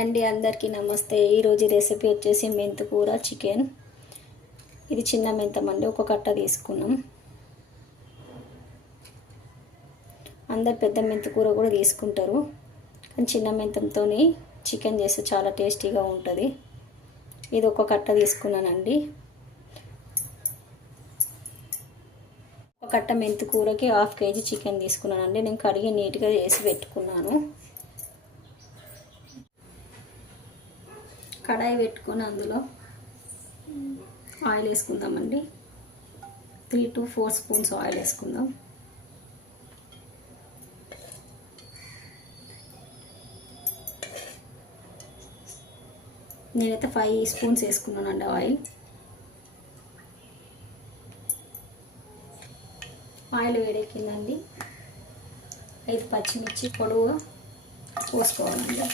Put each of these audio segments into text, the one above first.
అండి అందరికీ నమస్తే. ఈరోజు రెసిపీ వచ్చేసి మెంతికూర చికెన్. ఇది చిన్న మెంతం అండి ఒక కట్ట తీసుకున్నాం. అందరు పెద్ద మెంతికూర కూడా తీసుకుంటారు. కానీ చిన్న మెంతంతో చికెన్ చేస్తే చాలా టేస్టీగా ఉంటుంది. ఇది ఒక కట్ట తీసుకున్నానండి. ఒక కట్ట మెంతికూరకి హాఫ్ కేజీ చికెన్ తీసుకున్నానండి. నేను కడిగి నీట్గా చేసి పెట్టుకున్నాను. కడాయి పెట్టుకొని అందులో ఆయిల్ వేసుకుందామండి. Three to four spoons oil వేసుకుందాం. నేనైతే ఫైవ్ స్పూన్స్ వేసుకున్నానండి ఆయిల్. ఆయిల్ వేడెక్కిందండి. ఐదు పచ్చిమిర్చి పొడవుగా పోసుకోవాలండి.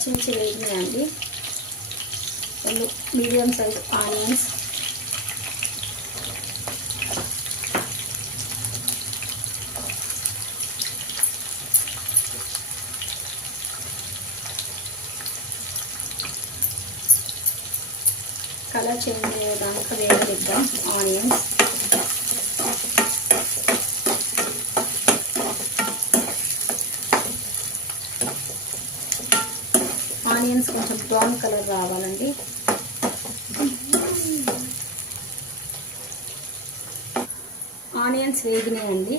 పచ్చిమిర్చి వేగినాయండి రెండు medium size onions. Colour change అయ్యేదాకా వేగనిద్దాం ఆనియన్స్. ఆనియన్స్ కొంచెం బ్రౌన్ కలర్ రావాలండి. ఆనియన్స్ వేగినాయండి.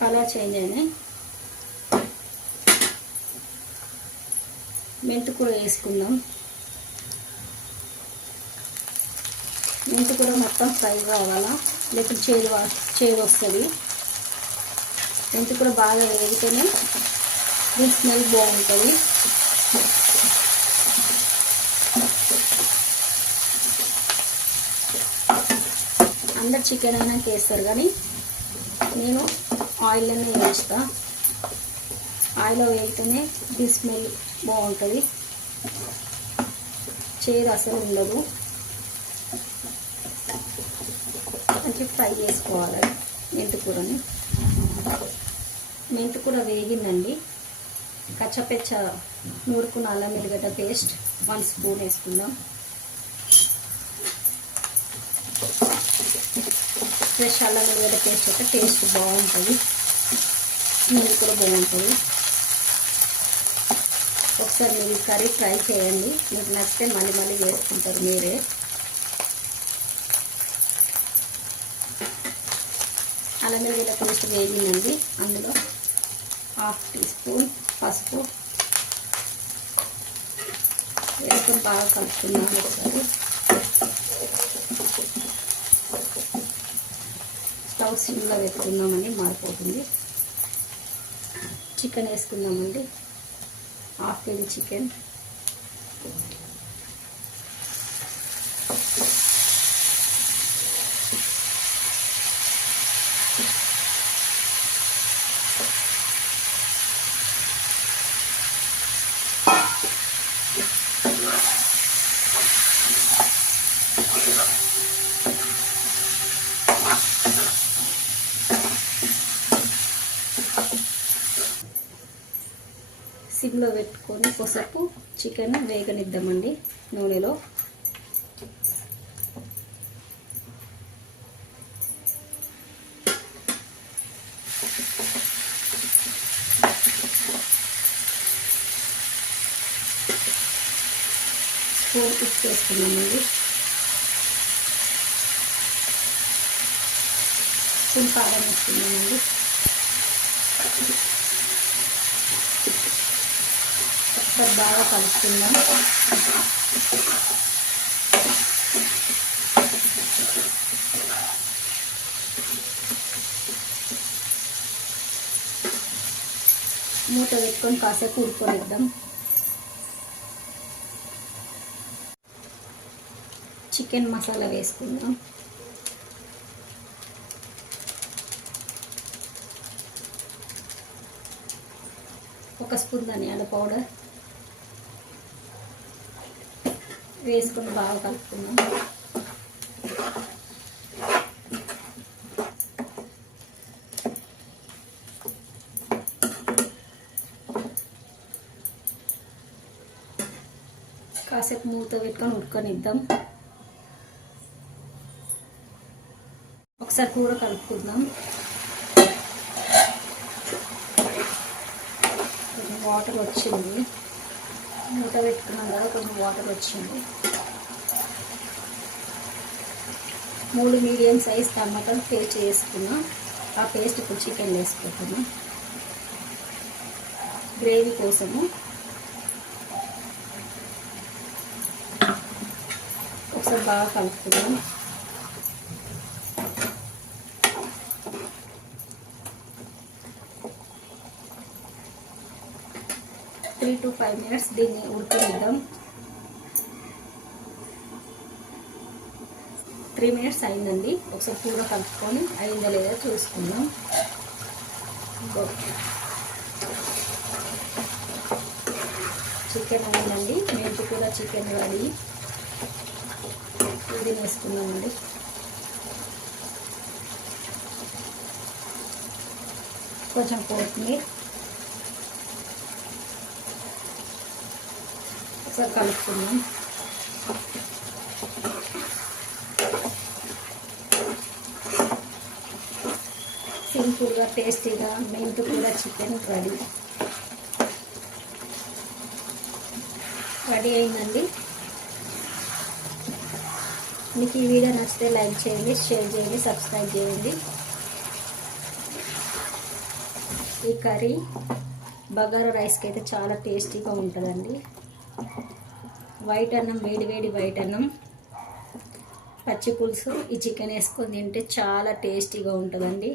కలర్ చేంజ్ అయినాయి. మెంతు కూడా వేసుకుందాం. మెంతు కూడా మొత్తం ఫ్రై కావాలా? లేకపోతే చేదు చేదు వస్తుంది. మెంతి కూడా బాగా వేగితేనే దీని స్మెల్ బాగుంటుంది. అందరు చికెన్ అయినా వేస్తారు కానీ నేను ఆయిల్లోనే వేస్తా. ఆయిల్లో వేగితేనే దీని స్మెల్ బాగుంటుంది. చేదు అసలు ఉండదు. మంచి ఫ్రై చేసుకోవాలి మెంతి కూరని మెంతి కూడా వేగిందండి. కచ్చపెచ్చ నూరుకున్న అల్లం ఎల్లిగడ్డ పేస్ట్ వన్ స్పూన్ వేసుకుందాం. ఫ్రెష్ అల్లం ఎల్లిగడ్డ పేస్ట్ అయితే టేస్ట్ బాగుంటుంది. స్మెల్ కూడా బాగుంటుంది. ఒకసారి మీరు కర్రీ ట్రై చేయండి. మీకు నచ్చితే మళ్ళీ మళ్ళీ చేసుకుంటారు మీరే. అల్లం వెల్లుల్లి పేస్ట్ వేగిందండి. అందులో హాఫ్ టీ స్పూన్ పసుపు. వేసుకుని బాగా కలుపుకున్నాను ఒకసారి. స్టవ్ సిమ్లో పెట్టుకుందామండి మారిపోతుంది చికెన్ వేసుకుందామండి. Half KG chicken. సిమ్లో పెట్టుకొని కొసపు చికెన్ వేగనిద్దామండి నూనెలో. స్పూన్ ఉప్పు వేసుకున్నామండి స్పూన్ కారం వేసుకున్నామండి ఒకసారి బాగా కలుపుకుందాం. మూత పెట్టుకొని కాసేపు ఉడుకోనిద్దాం చికెన్ మసాలా వేసుకుందాం. ఒక స్పూన్ ధనియాల పౌడర్. వేసుకొని బాగా కలుపుకుందాం. కాసేపు మూత పెట్టుకొని ఉడకనిద్దాం. ఒకసారి కూర కలుపుకుందాం. వాటర్ వచ్చింది. మూత పెట్టుకున్నాం కదా కొంచెం వాటర్ వచ్చింది. మూడు మీడియం సైజ్ టమాటాలు పేస్ట్ చేసుకున్నాం. ఆ పేస్ట్ ఇప్పుడు చికెన్ వేసుకుంటున్నాం. గ్రేవీ కోసము. ఒకసారి బాగా కలుపుకుందాం. త్రీ టు ఫైవ్ మినిట్స్ దీన్ని ఉడకనిద్దాం. త్రీ మినిట్స్ అయిందండి. ఒకసారి కూర కలుపుకొని అయిందా లేదా చూసుకుందాం. చికెన్ అయిందండి. మేము కూడా చికెన్ రెడీ. ఇది వేసుకుందామండి కొంచెం కొత్తిమీర ఒకసారి కలుపుకుందాం. సింపుల్గా టేస్టీగా మెంతు కూడా చికెన్ రెడీ రెడీ అయిందండి. మీకు ఈ వీడియో నచ్చితే లైక్ చేయండి షేర్ చేయండి సబ్స్క్రైబ్ చేయండి. ఈ కర్రీ బగారు రైస్కి అయితే చాలా టేస్టీగా ఉంటుందండి. వైట్ అన్నం వేడి వేడి వైట్ అన్నం. పచ్చి పులుసు ఈ చికెన్ వేసుకొని తింటే చాలా టేస్టీగా ఉంటుందండి.